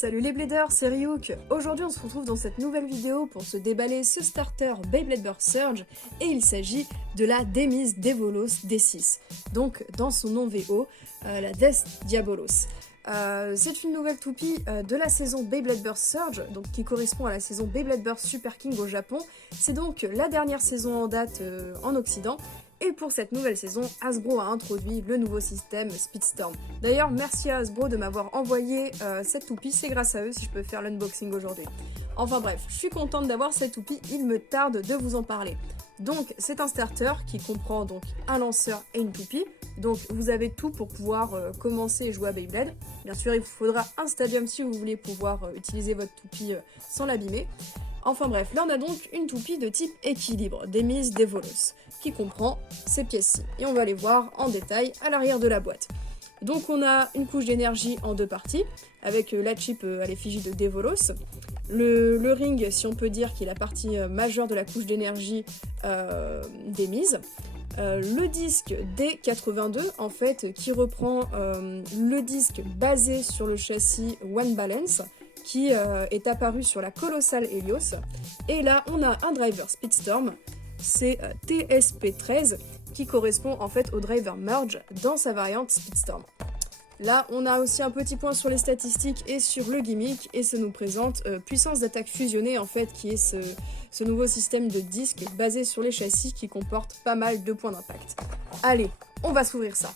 Salut les bladers, c'est Ryuk. Aujourd'hui on se retrouve dans cette nouvelle vidéo pour se déballer ce starter Beyblade Burst Surge et il s'agit de la Demise Devolos D6, donc dans son nom VO, la Death Diabolos. C'est une nouvelle toupie de la saison Beyblade Burst Surge, donc qui correspond à la saison Beyblade Burst Super King au Japon. C'est donc la dernière saison en date en Occident. Et pour cette nouvelle saison, Hasbro a introduit le nouveau système Speedstorm. D'ailleurs, merci à Hasbro de m'avoir envoyé cette toupie, c'est grâce à eux si je peux faire l'unboxing aujourd'hui. Enfin bref, je suis contente d'avoir cette toupie, il me tarde de vous en parler. Donc c'est un starter qui comprend donc un lanceur et une toupie. Donc vous avez tout pour pouvoir commencer et jouer à Beyblade. Bien sûr, il vous faudra un stadium si vous voulez pouvoir utiliser votre toupie sans l'abîmer. Enfin bref, là on a donc une toupie de type équilibre, Demise Devolos, qui comprend ces pièces-ci. Et on va les voir en détail à l'arrière de la boîte. Donc on a une couche d'énergie en deux parties, avec la chip à l'effigie de Devolos, le ring, si on peut dire, qui est la partie majeure de la couche d'énergie Demise, le disque D82, en fait, qui reprend le disque basé sur le châssis One Balance, qui est apparu sur la Colossal Helios. Et là, on a un driver Speedstorm, c'est TSP13, qui correspond en fait au driver Merge dans sa variante Speedstorm. Là, on a aussi un petit point sur les statistiques et sur le gimmick, et ça nous présente puissance d'attaque fusionnée, en fait, qui est ce nouveau système de disque basé sur les châssis qui comporte pas mal de points d'impact. Allez, on va s'ouvrir ça.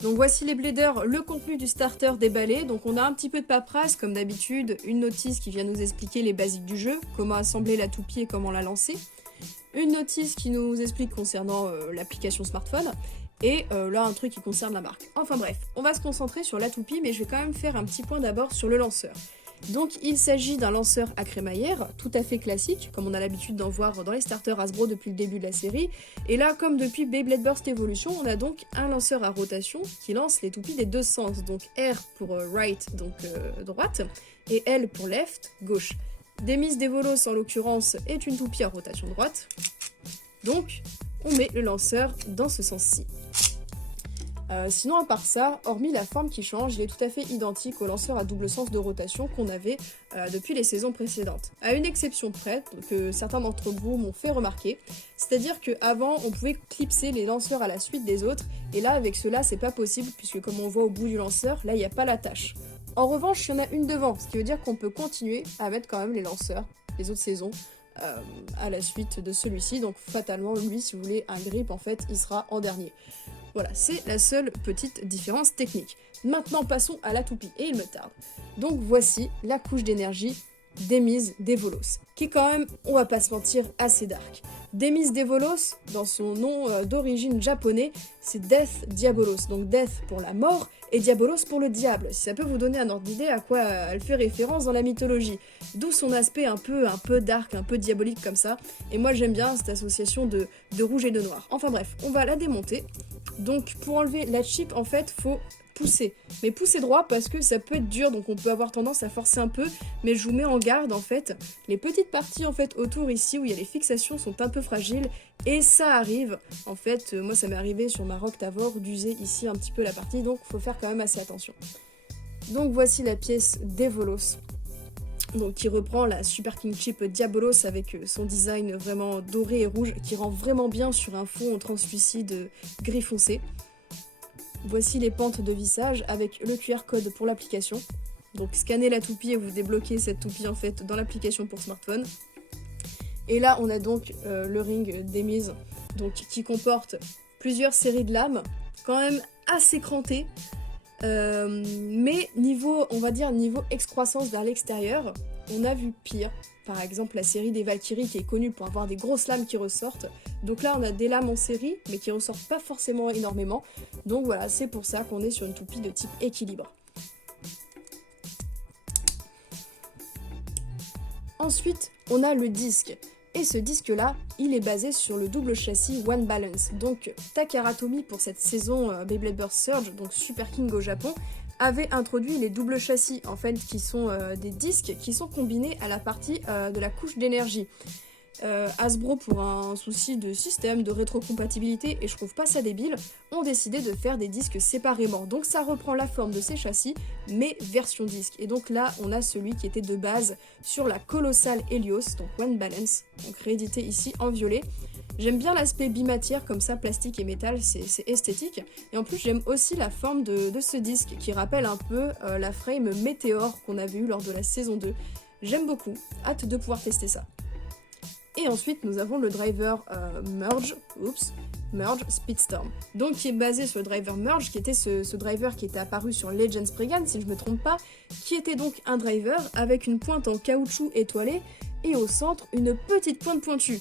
Donc voici les bladers, le contenu du starter déballé. Donc on a un petit peu de paperasse comme d'habitude, une notice qui vient nous expliquer les basiques du jeu, comment assembler la toupie et comment la lancer. Une notice qui nous explique concernant l'application smartphone. Et là un truc qui concerne la marque. Enfin bref, on va se concentrer sur la toupie, mais je vais quand même faire un petit point d'abord sur le lanceur. Donc il s'agit d'un lanceur à crémaillère, tout à fait classique, comme on a l'habitude d'en voir dans les starters Hasbro depuis le début de la série. Et là, comme depuis Beyblade Burst Evolution, on a donc un lanceur à rotation qui lance les toupies des deux sens. Donc R pour right, donc droite, et L pour left, gauche. Demise Devolos en l'occurrence est une toupie à rotation droite. Donc on met le lanceur dans ce sens-ci. Sinon, à part ça, hormis la forme qui change, il est tout à fait identique au lanceur à double sens de rotation qu'on avait depuis les saisons précédentes. À une exception près, que certains d'entre vous m'ont fait remarquer, c'est-à-dire qu'avant, on pouvait clipser les lanceurs à la suite des autres, et là, avec cela, c'est pas possible, puisque comme on voit au bout du lanceur, là, il n'y a pas l'attache. En revanche, il y en a une devant, ce qui veut dire qu'on peut continuer à mettre quand même les lanceurs des autres saisons à la suite de celui-ci, donc fatalement, lui, si vous voulez un grip, en fait, il sera en dernier. Voilà, c'est la seule petite différence technique. Maintenant, passons à la toupie, et il me tarde. Donc voici la couche d'énergie Demise Devolos, qui est quand même, on va pas se mentir, assez dark. Demise Devolos, dans son nom d'origine japonais, c'est Death Diabolos, donc Death pour la mort, et Diabolos pour le diable, si ça peut vous donner un ordre d'idée à quoi elle fait référence dans la mythologie. D'où son aspect un peu dark, un peu diabolique comme ça, et moi j'aime bien cette association de rouge et de noir. Enfin bref, on va la démonter. Donc pour enlever la chip, en fait, faut pousser. Mais pousser droit parce que ça peut être dur, donc on peut avoir tendance à forcer un peu, mais je vous mets en garde, en fait. Les petites parties, en fait, autour ici, où il y a les fixations, sont un peu fragiles, et ça arrive. En fait, moi ça m'est arrivé sur ma Rock Tavor d'user ici un petit peu la partie, donc faut faire quand même assez attention. Donc voici la pièce Devolos, donc qui reprend la Super King Chip Diabolos avec son design vraiment doré et rouge qui rend vraiment bien sur un fond translucide gris foncé. Voici les pentes de vissage avec le QR code pour l'application. Donc scannez la toupie et vous débloquez cette toupie en fait dans l'application pour smartphone. Et là on a donc le ring Demise, donc qui comporte plusieurs séries de lames, quand même assez crantées. Mais niveau, on va dire niveau excroissance vers l'extérieur, on a vu pire. Par exemple la série des Valkyries qui est connue pour avoir des grosses lames qui ressortent. Donc là on a des lames en série mais qui ressortent pas forcément énormément. Donc voilà, c'est pour ça qu'on est sur une toupie de type équilibre. Ensuite on a le disque. Et ce disque-là, il est basé sur le double châssis One Balance. Donc Takara Tomy, pour cette saison Beyblade Burst Surge, donc Super King au Japon, avait introduit les doubles châssis, en fait, qui sont des disques qui sont combinés à la partie de la couche d'énergie. Hasbro, pour un souci de système, de rétrocompatibilité, et je trouve pas ça débile, ont décidé de faire des disques séparément. Donc ça reprend la forme de ces châssis, mais version disque. Et donc là, on a celui qui était de base sur la colossale Helios, donc One Balance, donc réédité ici en violet. J'aime bien l'aspect bimatière comme ça, plastique et métal, c'est esthétique. Et en plus, j'aime aussi la forme de ce disque qui rappelle un peu la frame Météore qu'on avait eu lors de la saison 2. J'aime beaucoup, hâte de pouvoir tester ça. Et ensuite, nous avons le driver Merge Speedstorm, donc qui est basé sur le driver Merge, qui était ce driver qui était apparu sur Legends Spriggan, si je ne me trompe pas, qui était donc un driver avec une pointe en caoutchouc étoilé et au centre une petite pointe pointue.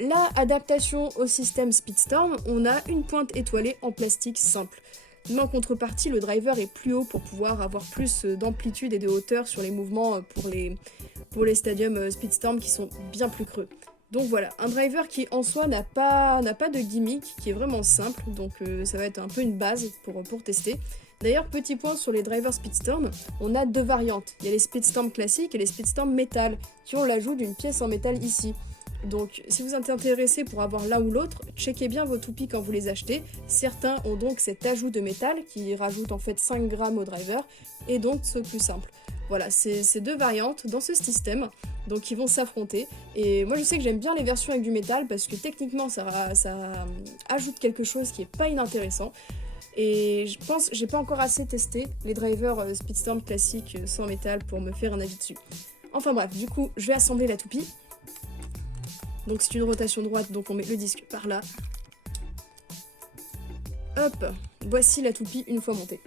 La adaptation au système Speedstorm, on a une pointe étoilée en plastique simple. Mais en contrepartie, le driver est plus haut pour pouvoir avoir plus d'amplitude et de hauteur sur les mouvements pour les stadiums Speedstorm qui sont bien plus creux. Donc voilà, un driver qui en soi n'a pas de gimmick, qui est vraiment simple, donc ça va être un peu une base pour tester. D'ailleurs, petit point sur les drivers Speedstorm, on a deux variantes. Il y a les Speedstorm classiques et les Speedstorm métal, qui ont l'ajout d'une pièce en métal ici. Donc si vous êtes intéressé pour avoir l'un ou l'autre, checkez bien vos toupies quand vous les achetez. Certains ont donc cet ajout de métal qui rajoute en fait 5 grammes au driver et donc c'est plus simple. Voilà, c'est deux variantes dans ce système, donc ils vont s'affronter. Et moi je sais que j'aime bien les versions avec du métal parce que techniquement ça ajoute quelque chose qui est pas inintéressant. Et je pense, j'ai pas encore assez testé les drivers Speedstorm classiques sans métal pour me faire un avis dessus. Enfin bref, du coup je vais assembler la toupie. Donc c'est une rotation droite, donc on met le disque par là. Hop, voici la toupie une fois montée.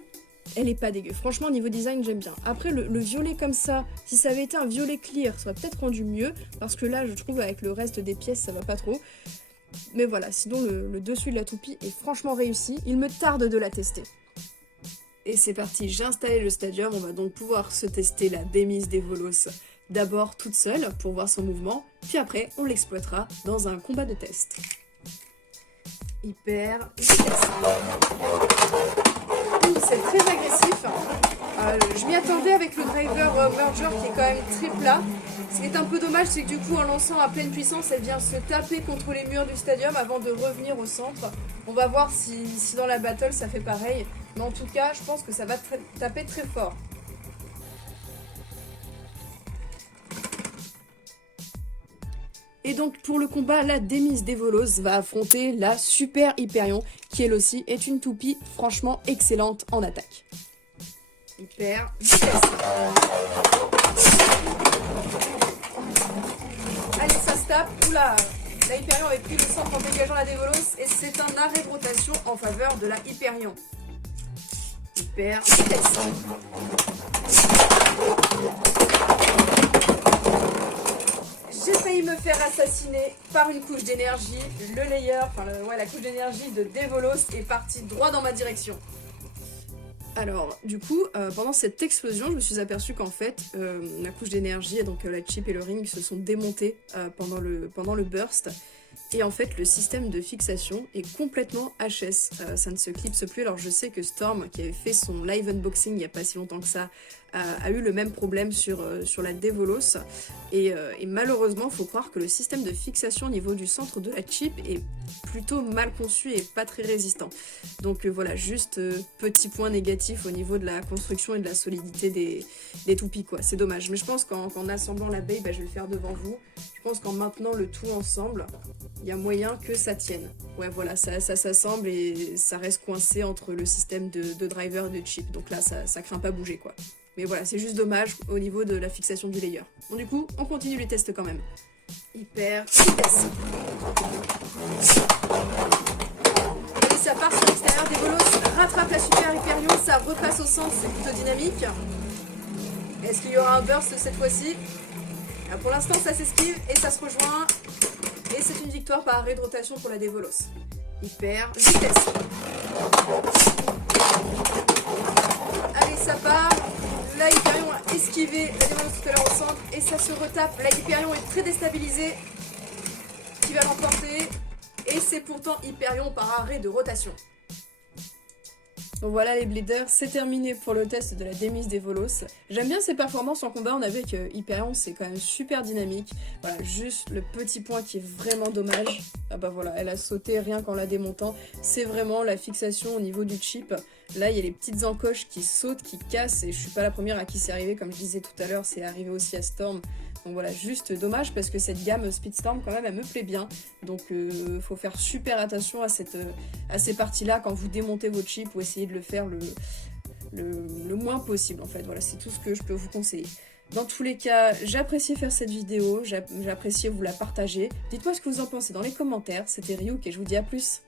Elle est pas dégueu. Franchement, niveau design, j'aime bien. Après, le violet comme ça, si ça avait été un violet clear, ça aurait peut-être rendu mieux. Parce que là, je trouve avec le reste des pièces, ça va pas trop. Mais voilà, sinon le dessus de la toupie est franchement réussi. Il me tarde de la tester. Et c'est parti, j'ai installé le stadium. On va donc pouvoir se tester la Demise Devolos. D'abord toute seule pour voir son mouvement, puis après on l'exploitera dans un combat de test. Hyper efficace. C'est très agressif. Je m'y attendais avec le driver Merger qui est quand même triple là. Ce qui est un peu dommage, c'est que du coup en lançant à pleine puissance, elle vient se taper contre les murs du stadium avant de revenir au centre. On va voir si dans la battle ça fait pareil. Mais en tout cas, je pense que ça va taper très fort. Et donc pour le combat, la Demise Devolos va affronter la Super Hyperion, qui elle aussi est une toupie franchement excellente en attaque. Hyper vitesse. Allez, ça se tape. Oula, la Hyperion avait pris le centre en dégageant la Devolos et c'est un arrêt de rotation en faveur de la Hyperion. Hyper vitesse. J'ai failli me faire assassiner par une couche d'énergie. Le layer, la couche d'énergie de Devolos est partie droit dans ma direction. Alors, du coup, pendant cette explosion, je me suis aperçue qu'en fait, la couche d'énergie, donc la chip et le ring, se sont démontés pendant le burst. Et en fait, le système de fixation est complètement HS. Ça ne se clipse plus. Alors, je sais que Storm, qui avait fait son live unboxing il n'y a pas si longtemps que ça, a eu le même problème sur la Devolos. Et malheureusement, il faut croire que le système de fixation au niveau du centre de la chip est plutôt mal conçu et pas très résistant. Donc voilà, juste petit point négatif au niveau de la construction et de la solidité des toupies, quoi. C'est dommage. Mais je pense qu'en assemblant la baie, je vais le faire devant vous. Je pense qu'en maintenant le tout ensemble, il y a moyen que ça tienne. Ouais, voilà, ça s'assemble et ça reste coincé entre le système de driver et de chip. Donc là, ça craint pas bouger, quoi. Mais voilà, c'est juste dommage au niveau de la fixation du layer. Bon, du coup, on continue les tests quand même. Hyper efficace. Et ça part sur l'extérieur des bolos, rattrape la Super Hyperion, ça repasse au centre, c'est plutôt dynamique. Est-ce qu'il y aura un burst cette fois-ci? Pour l'instant, ça s'esquive et ça se rejoint. Et c'est une victoire par arrêt de rotation pour la Devolos. Hyper vitesse. Allez, ça part. La Hyperion a esquivé la Devolos tout à l'heure au centre et ça se retape. La Hyperion est très déstabilisée. Qui va l'emporter. Et c'est pourtant Hyperion par arrêt de rotation. Donc voilà les bleeders, c'est terminé pour le test de la Demise d'Evolos. J'aime bien ses performances en combat, on a vu que Hyperion c'est quand même super dynamique. Voilà, juste le petit point qui est vraiment dommage. Ah bah voilà, elle a sauté rien qu'en la démontant. C'est vraiment la fixation au niveau du chip. Là il y a les petites encoches qui sautent, qui cassent, et je suis pas la première à qui c'est arrivé, comme je disais tout à l'heure, c'est arrivé aussi à Storm. Donc voilà, juste dommage parce que cette gamme Speedstorm quand même elle me plaît bien. Donc faut faire super attention à ces parties-là quand vous démontez votre chip ou essayez de le faire le moins possible en fait. Voilà, c'est tout ce que je peux vous conseiller. Dans tous les cas, j'apprécie faire cette vidéo, j'apprécie vous la partager. Dites-moi ce que vous en pensez dans les commentaires. C'était Ryuk et je vous dis à plus.